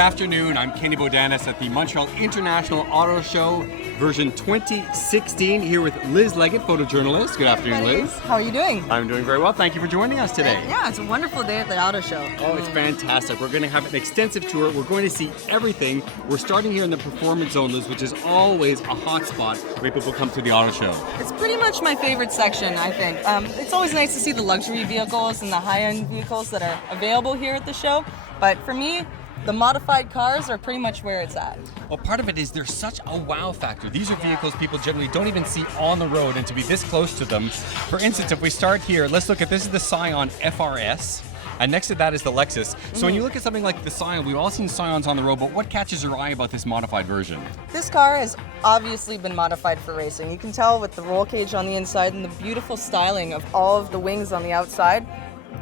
afternoon. I'm Kenny Bodanis at the Montreal International Auto Show version 2016 here with Liz Leggett, photojournalist. Good afternoon, Liz. How are you doing? I'm doing very well. Thank you for joining us today. Yeah, it's a wonderful day at the auto show. Oh, it's fantastic. We're going to have an extensive tour. We're going to see everything. We're starting here in the Performance Zone, Liz, which is always a hot spot where people come to the auto show. It's pretty much my favorite section, I think. It's always nice to see the luxury vehicles and the high-end vehicles that are available here at the show. But for me, the modified cars are pretty much where it's at. Well, part of it is there's such a wow factor. These are vehicles people generally don't even see on the road, and to be this close to them. For instance, if we start here, let's look at this is the Scion FRS. And next to that is the Lexus. So when you look at something like the Scion, we've all seen Scions on the road, but what catches your eye about this modified version? This car has obviously been modified for racing. You can tell with the roll cage on the inside and the beautiful styling of all of the wings on the outside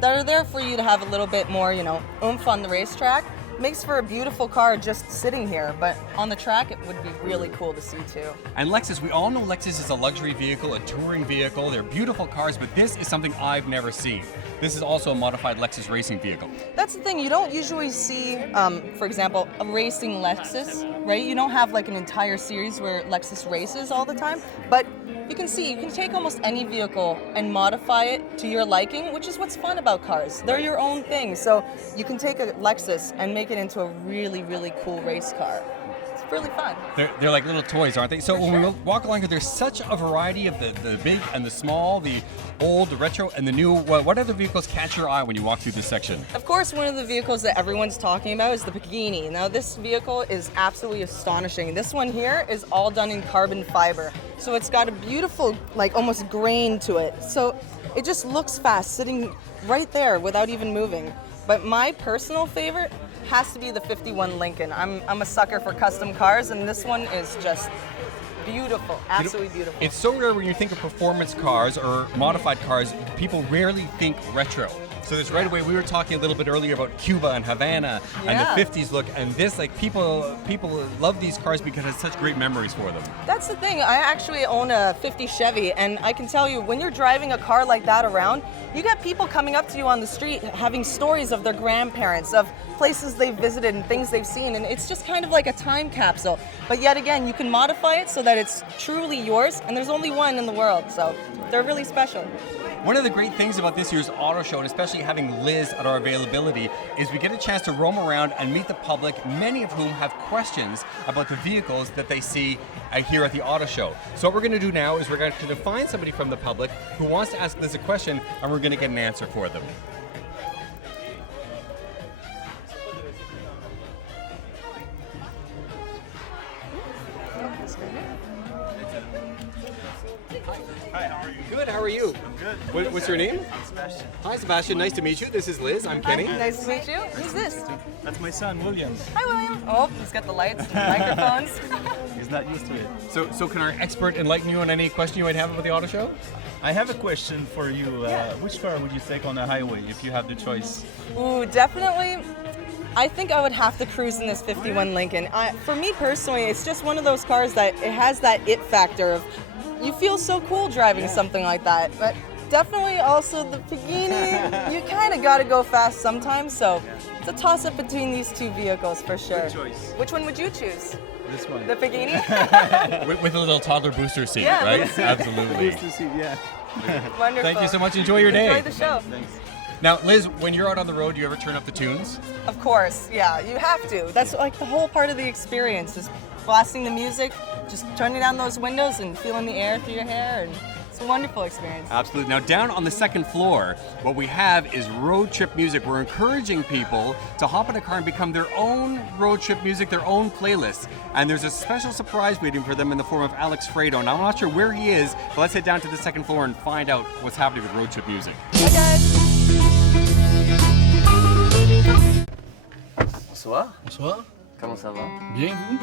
that are there for you to have a little bit more, oomph on the racetrack. Makes for a beautiful car just sitting here, but on the track it would be really cool to see too. And Lexus, we all know Lexus is a luxury vehicle, a touring vehicle. They're beautiful cars, but this is something I've never seen. This is also a modified Lexus racing vehicle. That's the thing, you don't usually see, for example, a racing Lexus, right? You don't have like an entire series where Lexus races all the time, but you can take almost any vehicle and modify it to your liking, which is what's fun about cars. They're your own thing, so you can take a Lexus and make it into a really, really cool race car. It's really fun. They're like little toys, aren't they? So when we walk along here, there's such a variety of the big and the small, the old, the retro, and the new. What other vehicles catch your eye when you walk through this section? Of course, one of the vehicles that everyone's talking about is the Pagani. Now, this vehicle is absolutely astonishing. This one here is all done in carbon fiber. So it's got a beautiful, like almost grain to it. So it just looks fast, sitting right there without even moving. But my personal favorite has to be the 51 Lincoln. I'm a sucker for custom cars, and this one is just beautiful, absolutely beautiful. It's so rare when you think of performance cars or modified cars, people rarely think retro. So this right away, we were talking a little bit earlier about Cuba and Havana and the 50s look, and this, like, people love these cars because it has such great memories for them. That's the thing. I actually own a 50 Chevy, and I can tell you, when you're driving a car like that around, you get people coming up to you on the street having stories of their grandparents, of places they've visited and things they've seen, and it's just kind of like a time capsule. But yet again, you can modify it so that it's truly yours, and there's only one in the world, so they're really special. One of the great things about this year's auto show, and especially having Liz at our availability, is we get a chance to roam around and meet the public, many of whom have questions about the vehicles that they see here at the auto show. So what we're going to do now is we're going to find somebody from the public who wants to ask Liz a question, and we're going to get an answer for them. Hi, how are you? Good, how are you? I'm good. What's your name? I'm Sebastian. Hi, Sebastian. Nice to meet you. This is Liz. I'm Kenny. Hi, nice to meet you. Who's this? That's my son, William. Hi, William. Oh, he's got the lights, the microphones. He's not used to it. So can our expert enlighten you on any question you might have about the auto show? I have a question for you. Yeah. Which car would you take on the highway if you have the choice? Ooh, definitely. I think I would have to cruise in this 51 Lincoln. For me personally, it's just one of those cars that it has that it factor of you feel so cool driving something like that. But definitely also the Pagani, you kind of got to go fast sometimes, so it's a toss-up between these two vehicles for sure. Good choice. Which one would you choose? This one. The Pagani? With a little toddler booster seat, Yeah, right? little seat. Absolutely. Used to see, yeah. Wonderful. Thank you so much. Enjoy your day. Enjoy the show. Thanks. Now, Liz, when you're out on the road, do you ever turn up the tunes? Of course, yeah, you have to. That's like the whole part of the experience is blasting the music, just turning down those windows and feeling the air through your hair, and it's a wonderful experience. Absolutely. Now, down on the second floor, what we have is road trip music. We're encouraging people to hop in a car and become their own road trip music, their own playlist. And there's a special surprise waiting for them in the form of Alex Fredo. Now, I'm not sure where he is, but let's head down to the second floor and find out what's happening with road trip music. Hey guys. Bonsoir, Bonsoir, comment ça va? bien vous?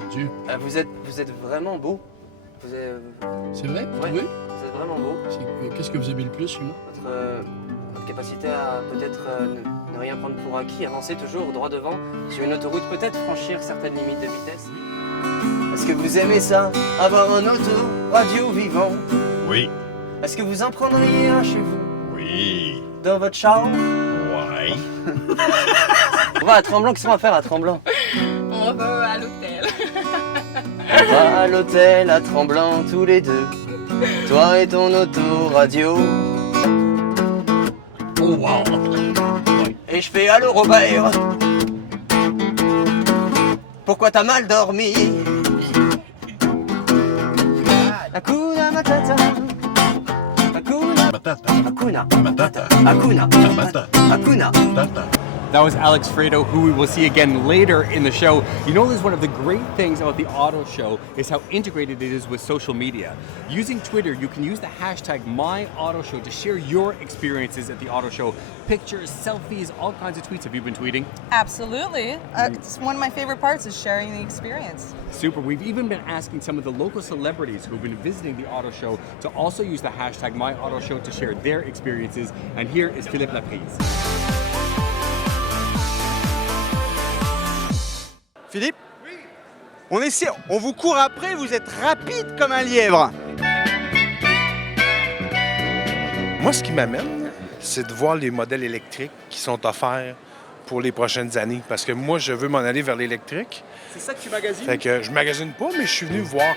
Mon Dieu, Vous êtes vraiment beau. Vous êtes, c'est vrai, vous ouais, trouvez? vous êtes vraiment beau. Qu'est-ce que vous aimez le plus chez moi? Votre capacité à peut-être ne rien prendre pour acquis, avancer toujours droit devant sur une autoroute, peut-être franchir certaines limites de vitesse. Est-ce que vous aimez ça? Avoir un auto radio vivant? Oui. Est-ce que vous en prendriez un chez vous? Oui. Dans votre chambre? Ouais. va à Tremblant, qu'est-ce qu'on va faire à Tremblant? On va à l'hôtel. On va à l'hôtel à Tremblant tous les deux. Toi et ton autoradio. Oh wow. Et je fais allô Robert. Pourquoi t'as mal dormi? Hakuna Matata. Hakuna Matata. Hakuna Matata. Hakuna Matata. Hakuna. Matata. That was Alex Fredo, who we will see again later in the show. You know, Liz, one of the great things about the auto show is how integrated it is with social media. Using Twitter, you can use the hashtag #MyAutoShow to share your experiences at the auto show. Pictures, selfies, all kinds of tweets. Have you been tweeting? Absolutely. It's one of my favorite parts is sharing the experience. Super. We've even been asking some of the local celebrities who've been visiting the auto show to also use the hashtag #MyAutoShow to share their experiences. And here is Philippe Laprise. Philippe? Oui. On vous court après, vous êtes rapide comme un lièvre. Moi, ce qui m'amène, c'est de voir les modèles électriques qui sont offerts pour les prochaines années. Parce que moi, je veux m'en aller vers l'électrique. C'est ça que tu magasines? Fait que je magasine pas, mais je suis venu voir.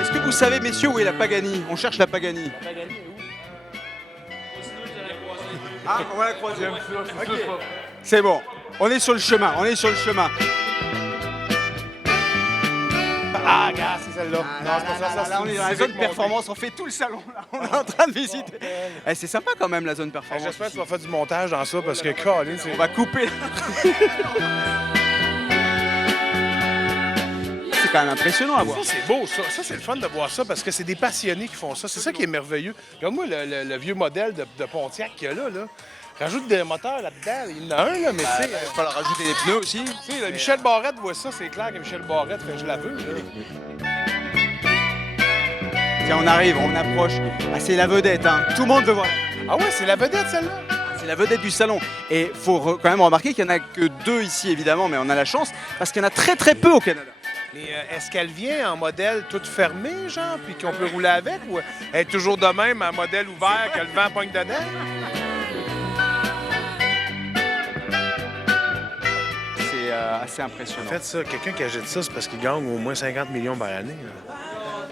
Est-ce que vous savez, messieurs, où est la Pagani? On cherche la Pagani. La Pagani est où? Ah, on va la croiser. Ok. C'est bon. On est sur le chemin, on est sur le chemin. Ah, regarde, c'est celle-là. Non, c'est pas ça. Là, on est dans la zone performance, on fait tout le salon. Là. On est en train de visiter. Eh, c'est sympa quand même la zone performance. J'espère que tu vas faire du montage dans ça parce que, Colin, c'est... On va couper. C'est quand même impressionnant à voir. Ça, c'est beau, ça. Ça, c'est le fun de voir ça parce que c'est des passionnés qui font ça. C'est ça qui est merveilleux. Regarde-moi le vieux modèle de Pontiac qu'il y a là. Rajoute des moteurs là-dedans. Il y en a un, là, mais tu sais... Il va falloir rajouter des pneus aussi. Tu sais, Michel Barrette voit ça, c'est clair que Michel Barrette fait « je la veux ». Tiens, on arrive, on approche. Ah, c'est la vedette, hein. Tout le monde veut voir. Ah ouais, c'est la vedette, celle-là? C'est la vedette du salon. Et il faut quand même remarquer qu'il n'y en a que 2 ici, évidemment, mais on a la chance, parce qu'il y en a très très peu au Canada. Mais est-ce qu'elle vient en modèle toute fermée, genre, puis qu'on peut rouler avec, ou elle est toujours de même, en modèle ouvert, que le vent pogne dedans? C'est assez impressionnant. En fait, ça, quelqu'un qui achète ça, c'est parce qu'il gagne au moins 50 millions par année. Là.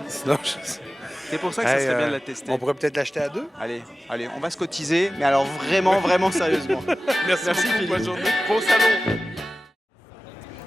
Sinon, c'est pour ça que ça serait bien de la tester. On pourrait peut-être l'acheter à 2. Allez, on va se cotiser, mais alors vraiment sérieusement. Merci beaucoup, Philippe. bonne journée. Bon salon.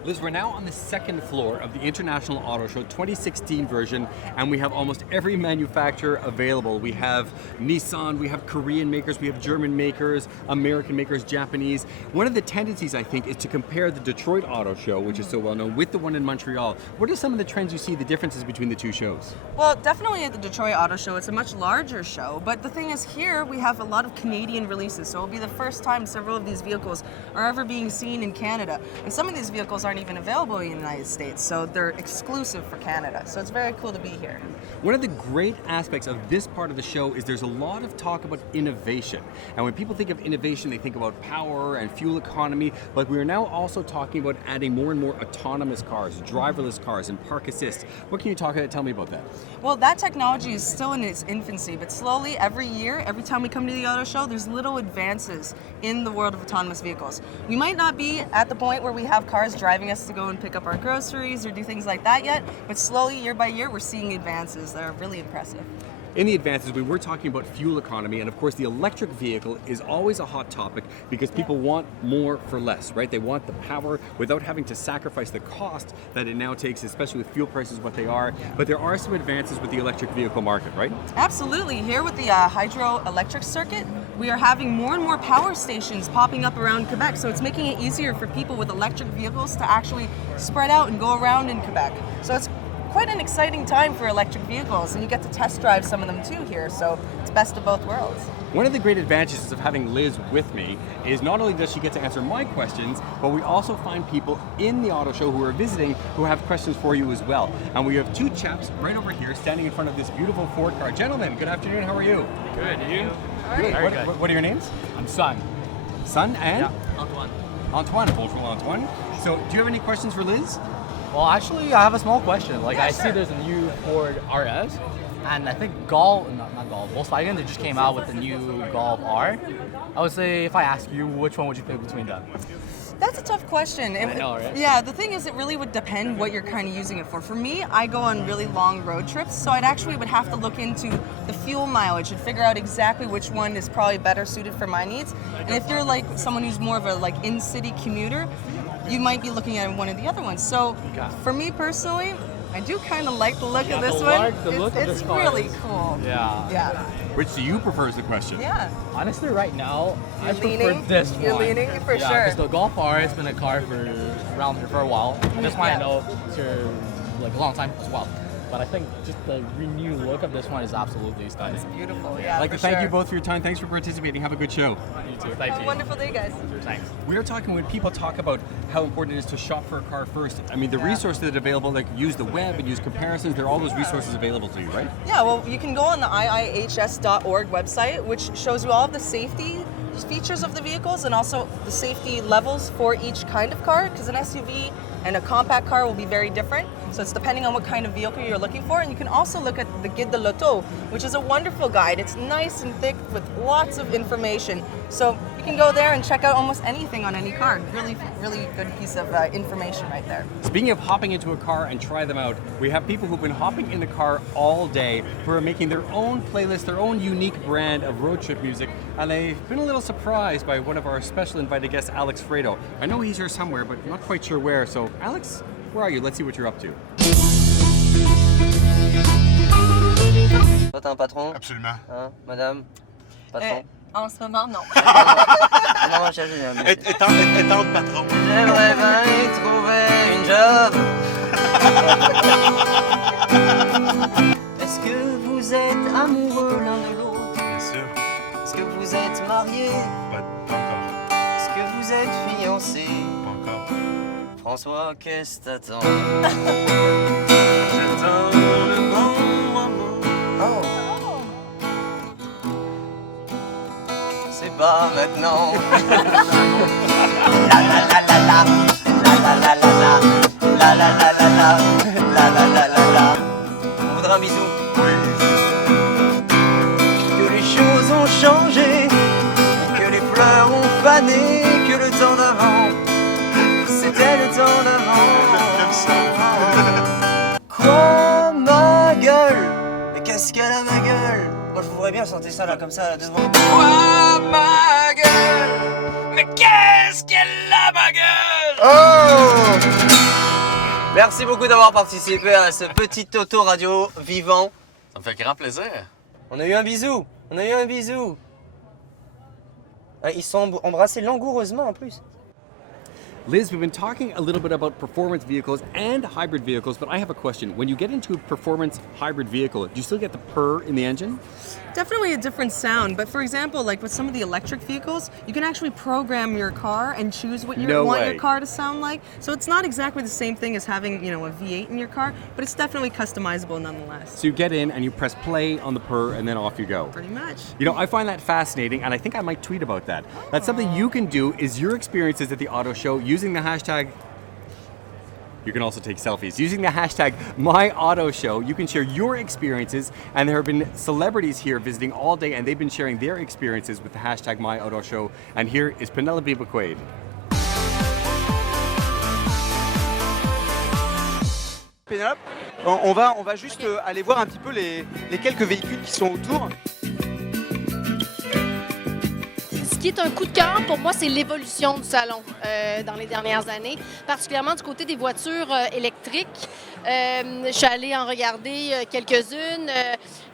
Liz, we're now on the second floor of the International Auto Show 2016 version, and we have almost every manufacturer available. We have Nissan, we have Korean makers, we have German makers, American makers, Japanese. One of the tendencies, I think, is to compare the Detroit Auto Show, which is so well known, with the one in Montreal. What are some of the trends you see, the differences between the two shows? Well, definitely at the Detroit Auto Show, it's a much larger show, but the thing is here we have a lot of Canadian releases, so it'll be the first time several of these vehicles are ever being seen in Canada. And some of these vehicles aren't even available in the United States, so they're exclusive for Canada. So it's very cool to be here. One of the great aspects of this part of the show is there's a lot of talk about innovation. And when people think of innovation, they think about power and fuel economy, but we are now also talking about adding more and more autonomous cars, driverless cars, and park assist. What can you tell me about that? Well, that technology is still in its infancy, but slowly every year, every time we come to the auto show, there's little advances in the world of autonomous vehicles. We might not be at the point where we have cars driving us to go and pick up our groceries or do things like that yet, but slowly, year by year, we're seeing advances that are really impressive. In the advances, we were talking about fuel economy, and of course the electric vehicle is always a hot topic because people want more for less, right? They want the power without having to sacrifice the cost that it now takes, especially with fuel prices what they are. But there are some advances with the electric vehicle market, right? Absolutely. Here with the hydroelectric circuit, we are having more and more power stations popping up around Quebec, so it's making it easier for people with electric vehicles to actually spread out and go around in Quebec. So it's quite an exciting time for electric vehicles, and you get to test drive some of them too here, so it's best of both worlds. One of the great advantages of having Liz with me is not only does she get to answer my questions, but we also find people in the auto show who are visiting who have questions for you as well. And we have 2 chaps right over here standing in front of this beautiful Ford car. Gentlemen, good afternoon, how are you? Good, you? Good. What are your names? I'm Sun. Sun and? Yeah, Antoine. Antoine, bonjour Antoine. So, do you have any questions for Liz? Well, actually, I have a small question. I see there's a new Ford RS. And I think Volkswagen, they just came out with the new Golf R. I would say, if I ask you, which one would you pick between them? That's a tough question. I know, right? Yeah, the thing is, it really would depend what you're kind of using it for. For me, I go on really long road trips, so I'd actually would have to look into the fuel mileage and figure out exactly which one is probably better suited for my needs. And if you're like someone who's more of a like in-city commuter, you might be looking at one of the other ones. So for me personally, I do kind of like the look of this one. It's really cool. Yeah. Yeah. Which do you prefer is the question? Yeah. Honestly, right now, I prefer leaning? this one. You're leaning for yeah, sure. Because the Golf R has been a car around here for a while. And this one I know it's here like a long time as well. But I think just the renewed look of this one is absolutely stunning. It's beautiful. Yeah. I'd like to thank you both for your time. Thanks for participating. Have a good show. You too. Thank Have you. a wonderful day, guys. Thanks. We are talking when people talk about how important it is to shop for a car first. I mean, the resources that are available, like use the web and use comparisons, there are all those resources available to you, right? Yeah, well, you can go on the iihs.org website, which shows you all of the safety features of the vehicles and also the safety levels for each kind of car, because an SUV and a compact car will be very different. So it's depending on what kind of vehicle you're looking for. And you can also look at the Guide de l'Auto, which is a wonderful guide. It's nice and thick with lots of information. So you can go there and check out almost anything on any car. Really, really good piece of information right there. Speaking of hopping into a car and try them out, we have people who've been hopping in the car all day who are making their own playlist, their own unique brand of road trip music, and they've been a little surprised by one of our special invited guests, Alex Fredo. I know he's here somewhere, but I'm not quite sure where. So, Alex, where are you? Let's see what you're up to. Toi, t'as un patron? Absolument. Hein, madame? Patron? En ce moment, non. Non, je cherche un Et tant de patron. J'aimerais bien y trouver une job. Est-ce que vous êtes amoureux l'un de l'autre? Bien sûr. Est-ce que vous êtes mariés? Pas encore. Est-ce que vous êtes fiancés? Pas encore. François, qu'est-ce que t'attends? J'attends le bon moment. Oh. C'est pas maintenant. La la la la la. La la la la la. La la la la la. La la la la la. On voudrait un bisou. Oui. Que les choses ont changé. Que les fleurs ont fané. Que le temps d'avant. C'était le temps d'avant. J'aime ça. Quoi, ma gueule? Mais qu'est-ce qu'elle a, ma gueule? Moi, je voudrais bien chanter ça là, comme ça, là, devant. Quoi, ma gueule? Mais qu'est-ce qu'elle a, ma gueule? Oh! Merci beaucoup d'avoir participé à ce petit auto-radio vivant. Ça me fait grand plaisir. On a eu un bisou. On a eu un bisou. Ils sont embrassés langoureusement en plus. Liz, we've been talking a little bit about performance vehicles and hybrid vehicles, but I have a question. When you get into a performance hybrid vehicle, do you still get the purr in the engine? Definitely a different sound, but for example, like with some of the electric vehicles, you can actually program your car and choose what you No want way. your car to sound like. So it's not exactly the same thing as having, you know, a V8 in your car, but it's definitely customizable nonetheless. So you get in and you press play on the purr and then off you go. Pretty much. You know, I find that fascinating, and I think I might tweet about that. That's something you can do, is your experiences at the auto show using the hashtag. You can also take selfies. Using the hashtag MyAutoShow, you can share your experiences, and there have been celebrities here visiting all day, and they've been sharing their experiences with the hashtag MyAutoShow. And here is Penelope McQuaid. Pénélope, on va juste aller voir un petit peu les quelques véhicules qui sont autour. Ce qui est un coup de cœur pour moi, c'est l'évolution du salon dans les dernières années, particulièrement du côté des voitures électriques. Je suis allée en regarder quelques-unes.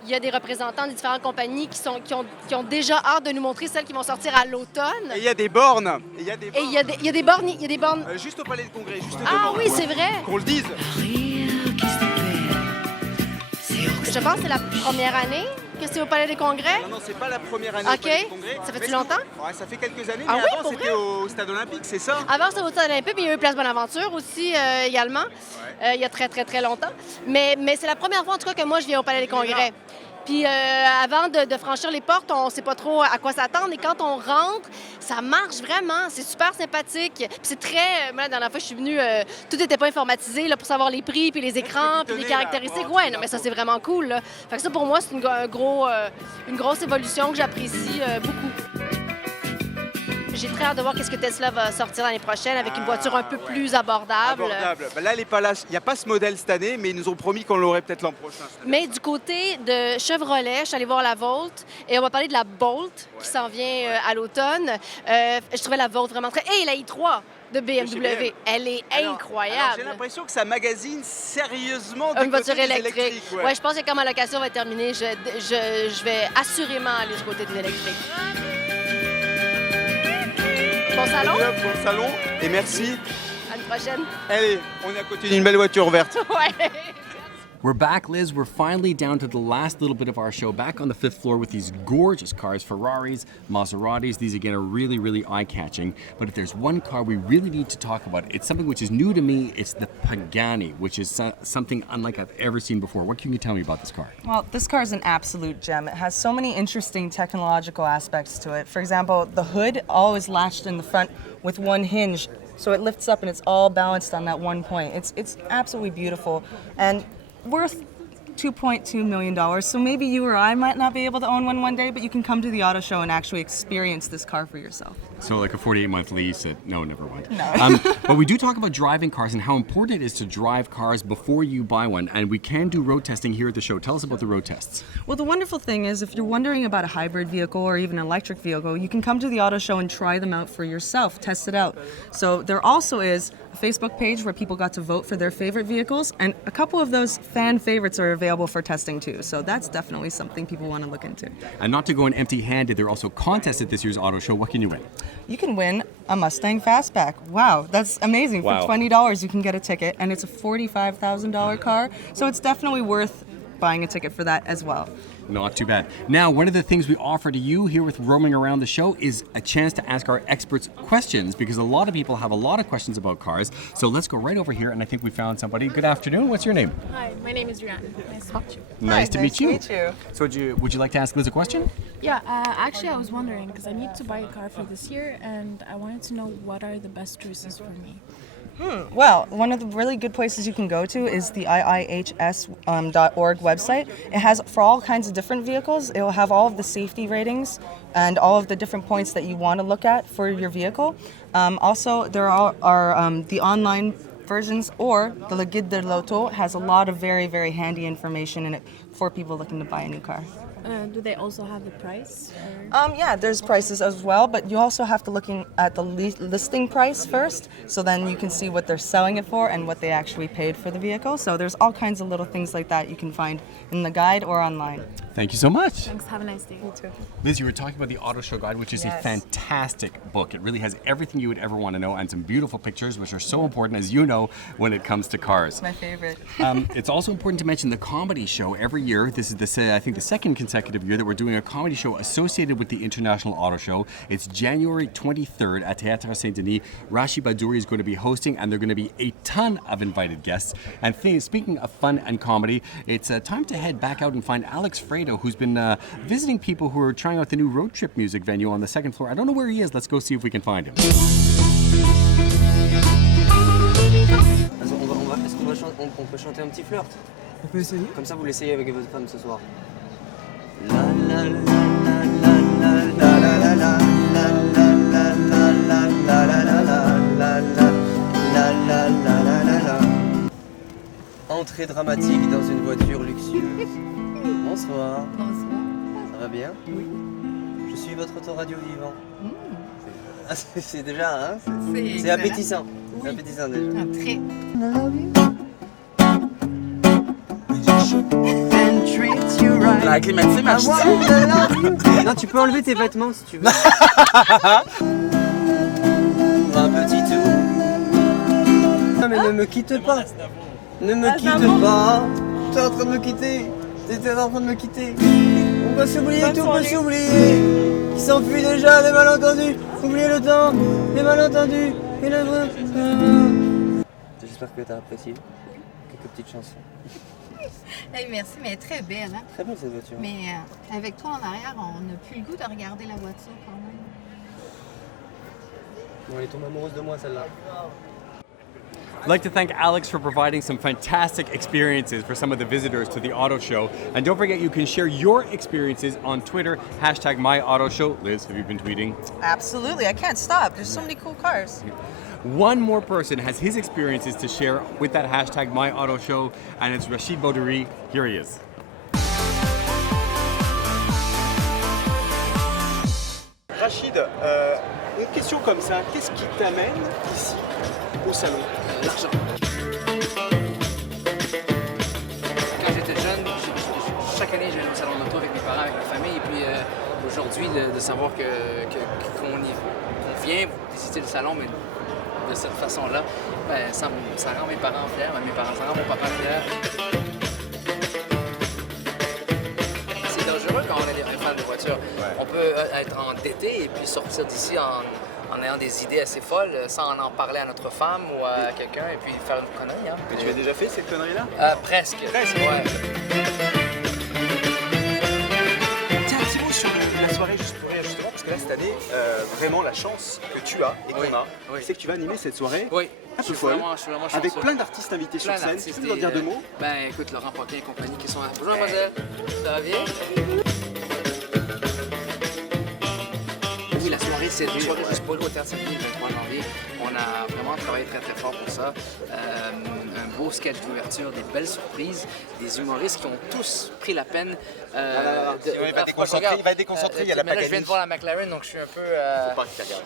Il y a des représentants des différentes compagnies qui ont déjà hâte de nous montrer celles qui vont sortir à l'automne. Et il y a des bornes. Et il y a des bornes. Juste au Palais de Congrès, juste Ah devant. oui, c'est vrai. Qu'on le dise. Je pense que c'est la première année que c'est au Palais des Congrès. Non, c'est pas la première année OK. au Palais des Congrès. Ça fait-tu Mais longtemps? Ouais, ça fait quelques années, Ah mais oui, avant pour c'était vrai? au Stade Olympique, c'est ça? Avant, c'était au Stade Olympique, mais il y a eu Place Bonaventure aussi également, il y a très, très, très longtemps. Mais c'est la première fois, en tout cas, que moi, je viens au Palais des Congrès. Puis avant de franchir les portes, on ne sait pas trop à quoi s'attendre. Et quand on rentre, ça marche vraiment. C'est super sympathique. Puis c'est très... Moi, la dernière fois, je suis venue, tout n'était pas informatisé là, pour savoir les prix, puis les écrans, puis les caractéristiques. Ouais, non, mais ça, c'est vraiment cool. Là. Fait que ça, pour moi, c'est une grosse évolution que j'apprécie beaucoup. J'ai très hâte de voir qu'est-ce que Tesla va sortir l'année prochaine avec une voiture un peu plus abordable. Ben là, elle est pas là. Il n'y a pas ce modèle cette année, mais ils nous ont promis qu'on l'aurait peut-être l'an prochain. Mais du côté de Chevrolet, je suis allée voir la Volt et on va parler de la Bolt qui s'en vient à l'automne. Je trouvais la Volt vraiment très... Et la i3 de BMW, elle est incroyable. Alors, j'ai l'impression que ça magasine sérieusement du une voiture côté des électrique. électriques. Ouais, je pense que quand ma location va être terminée, je vais assurément aller du côté de l'électrique. Bon salon. Bon salon et merci. À une prochaine. Allez, on est à côté d'une belle voiture verte. Ouais. We're back, Liz. We're finally down to the last little bit of our show, back on the 5th floor with these gorgeous cars, Ferraris, Maseratis. These, again, are really, really eye-catching. But if there's one car we really need to talk about, it's something which is new to me. It's the Pagani, which is something unlike I've ever seen before. What can you tell me about this car? Well, this car is an absolute gem. It has so many interesting technological aspects to it. For example, the hood always latched in the front with one hinge, so it lifts up and it's all balanced on that one point. It's absolutely beautiful and worth $2.2 million. So maybe you or I might not be able to own one day, but you can come to the auto show and actually experience this car for yourself. So like a 48-month lease no, never mind. No. But we do talk about driving cars and how important it is to drive cars before you buy one. And we can do road testing here at the show. Tell us about the road tests. Well, the wonderful thing is if you're wondering about a hybrid vehicle or even an electric vehicle, you can come to the auto show and try them out for yourself, test it out. So there also is a Facebook page where people got to vote for their favorite vehicles, and a couple of those fan favorites are available for testing too. So that's definitely something people want to look into. And not to go in empty-handed, there are also contests at this year's auto show. What can you win? You can win a Mustang Fastback. Wow, that's amazing. Wow. For $20 you can get a ticket, and it's a $45,000 car, so it's definitely worth buying a ticket for that as well. Not too bad. Now, one of the things we offer to you here with Roaming Around the Show is a chance to ask our experts questions, because a lot of people have a lot of questions about cars. So let's go right over here, and I think we found somebody. Good afternoon. What's your name? Hi, my name is Rihanna. Nice to meet you. Nice to meet you. Nice to meet you. So would you like to ask Liz a question? Yeah, actually I was wondering, because I need to buy a car for this year, and I wanted to know what are the best choices for me. Well, one of the really good places you can go to is the IIHS.org website. It has, for all kinds of different vehicles, it will have all of the safety ratings and all of the different points that you want to look at for your vehicle. Also, there are the online versions, or the Le Guide de l'Auto has a lot of very, very handy information in it for people looking to buy a new car. Do they also have the price? Yeah, there's prices as well, but you also have to look at the listing price first, so then you can see what they're selling it for and what they actually paid for the vehicle. So there's all kinds of little things like that you can find in the guide or online. Thank you so much. Thanks, have a nice day. You too. Liz, you were talking about the Auto Show Guide, which is a Yes. fantastic book. It really has everything you would ever want to know and some beautiful pictures, which are so important, as you know, when it comes to cars. My favorite. It's also important to mention the comedy show every year. This is, I think, the second consecutive year that we're doing a comedy show associated with the International Auto Show. It's January 23rd at Théâtre Saint-Denis. Rashi Badouri is going to be hosting, and there are going to be a ton of invited guests. And speaking of fun and comedy, it's time to head back out and find Alex Fredo, who's been visiting people who are trying out the new road trip music venue on the second floor. I don't know where he is. Let's go see if we can find him. Est-ce qu'on peut chanter un petit flirt? On peut essayer. Comme ça, vous l'essayez avec votre femme ce soir. La la la la la la la la la Entrée dramatique dans une voiture luxueuse. Bonsoir. Bonsoir. Ça va bien? Oui. Je suis votre autoradio vivant. Ah, c'est déjà, hein? C'est appétissant. C'est appétissant déjà. Très. La climatisée marche. Non, tu peux enlever tes vêtements si tu veux. Un petit tour. Non mais ne me quitte pas. Ne me quitte pas. T'es en train de me quitter. T'étais en train de me quitter. On va s'oublier, tout peut s'oublier. Il s'enfuit déjà, les malentendus. Oubliez le temps, les malentendus. Et le vrai. J'espère que t'as apprécié quelques petites chansons. Hey, merci, mais elle est très belle. Hein? Très belle cette voiture. Mais avec toi en arrière, on n'a plus le goût de regarder la voiture quand même. Bon, elle est tombée amoureuse de moi celle-là. I'd like to thank Alex for providing some fantastic experiences for some of the visitors to the auto show. And don't forget, you can share your experiences on Twitter, #MyAutoShow. Liz, have you been tweeting? Absolutely, I can't stop. There's so many cool cars. One more person has his experiences to share with that #MyAutoShow, and it's Rashid Boudoury. Here he is. Rachid, une question comme ça, qu'est-ce qui t'amène ici, au salon? L'argent. Quand j'étais jeune, chaque année j'allais au salon d'auto avec mes parents, avec ma famille. Et puis aujourd'hui, de savoir qu'on vient visiter le salon, mais de cette façon-là, ben, ça rend mes parents fiers, mes parents, ça rend mon papa fier. C'est dangereux quand on est un fan de voiture. Ouais. On peut être endetté et puis sortir d'ici en ayant des idées assez folles, sans en parler à notre femme ou à quelqu'un, et puis faire une connerie. Hein. Mais tu as déjà fait cette connerie-là? Presque. Presque, ouais. Tiens, un petit mot sur la soirée, juste pour rire, justement, parce que là, cette année, vraiment, la chance que tu as et qu'on a, c'est que tu vas animer cette soirée. Oui. Un peu folle, avec chanceux. plein d'artistes invités sur scène. Tu peux nous en dire deux mots? Ben écoute, Laurent Poquin et compagnie qui sont là. Bonjour mademoiselle, ça va bien? Oui, la soirée, c'est une soirée juste pour le Théâtre Saint-Denis le 23 janvier. On a vraiment travaillé très très fort pour ça. Un beau sketch d'ouverture, des belles surprises, des humoristes qui ont tous pris la peine. Il va déconcentrer, il y a la mais là, je viens Pagani. de voir la McLaren, donc je suis un peu... Faut pas que tu regardes.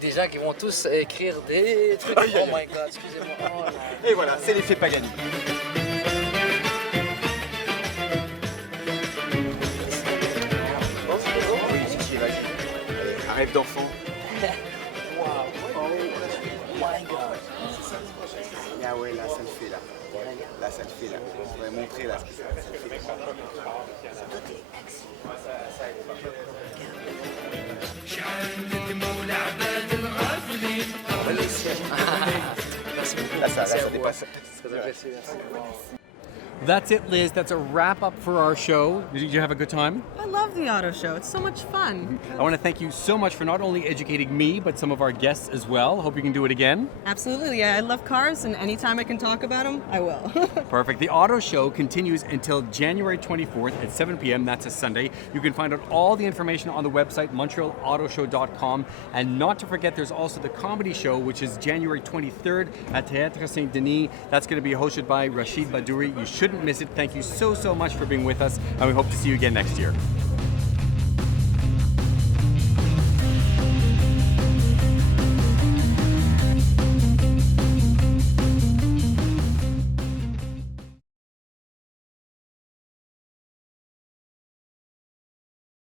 des gens qui vont tous écrire des trucs. Aïe, aïe, Oh aïe. my god, excusez-moi. Oh là là. Et voilà, c'est l'effet Pagani. Oui, c'est ce qui va. Un rêve d'enfant. Wow. Oh my god. Ah ouais, là, ça le fait, là. Là, ça le fait, là. Je vais montrer, là, ce que ça le fait. Merci beaucoup. Là, ça dépasse. Très apprécié, merci. That's it, Liz. That's a wrap up for our show. Did you have a good time? I love the auto show. It's so much fun. I want to thank you so much for not only educating me, but some of our guests as well. Hope you can do it again. Absolutely. Yeah, I love cars, and anytime I can talk about them, I will. Perfect. The auto show continues until January 24th at 7 p.m. That's a Sunday. You can find out all the information on the website, montrealautoshow.com. And not to forget, there's also the comedy show, which is January 23rd at Théâtre Saint-Denis. That's going to be hosted by Rashid Boudoury. You shouldn't miss it. Thank you so much for being with us, and we hope to see you again next year.